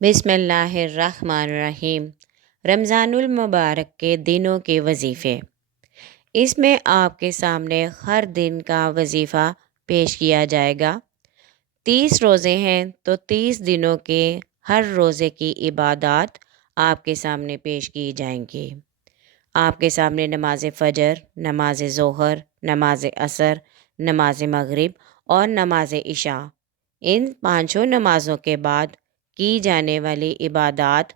बिस्मिल्लाहिर्रहमानिर्रहीम। रमज़ानुल मुबारक के दिनों के वजीफ़े। इसमें आपके सामने हर दिन का वजीफ़ा पेश किया जाएगा। 30 रोज़े हैं तो 30 दिनों के हर रोज़े की इबादत आपके सामने पेश की जाएंगी। आपके सामने नमाज फ़जर, नमाज ज़ोहर, नमाज असर, नमाज मगरिब और नमाज इशा, इन पांचों नमाज़ों के बाद की जाने वाली इबादत,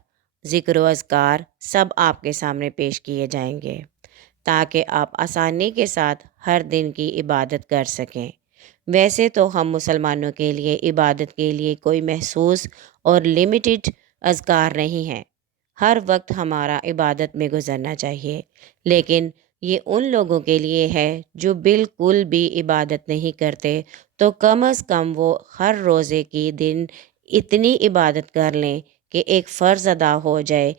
ज़िक्र व अज़कार सब आपके सामने पेश किए जाएंगे ताकि आप आसानी के साथ हर दिन की इबादत कर सकें। वैसे तो हम मुसलमानों के लिए इबादत के लिए कोई महसूस और लिमिटेड अज़कार नहीं है। हर वक्त हमारा इबादत में गुजरना चाहिए, लेकिन ये उन लोगों के लिए है जो बिल्कुल भी इबादत नहीं करते, तो कम अज़ कम वो हर रोज़े की दिन इतनी इबादत कर लें कि एक फ़र्ज़ अदा हो जाए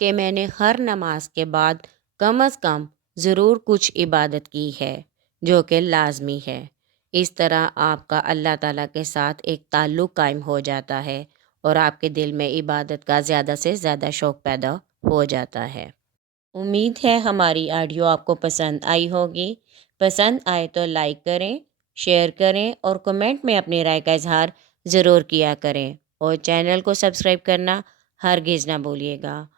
कि मैंने हर नमाज के बाद कम अज़ कम ज़रूर कुछ इबादत की है, जो कि लाजमी है। इस तरह आपका अल्लाह ताला के साथ एक ताल्लुक़ कायम हो जाता है और आपके दिल में इबादत का ज़्यादा से ज़्यादा शौक़ पैदा हो जाता है। उम्मीद है हमारी ऑडियो आपको पसंद आई होगी। पसंद आए तो लाइक करें, शेयर करें और कमेंट में अपनी राय का इजहार ज़रूर किया करें और चैनल को सब्सक्राइब करना हरगिज़ ना भूलिएगा।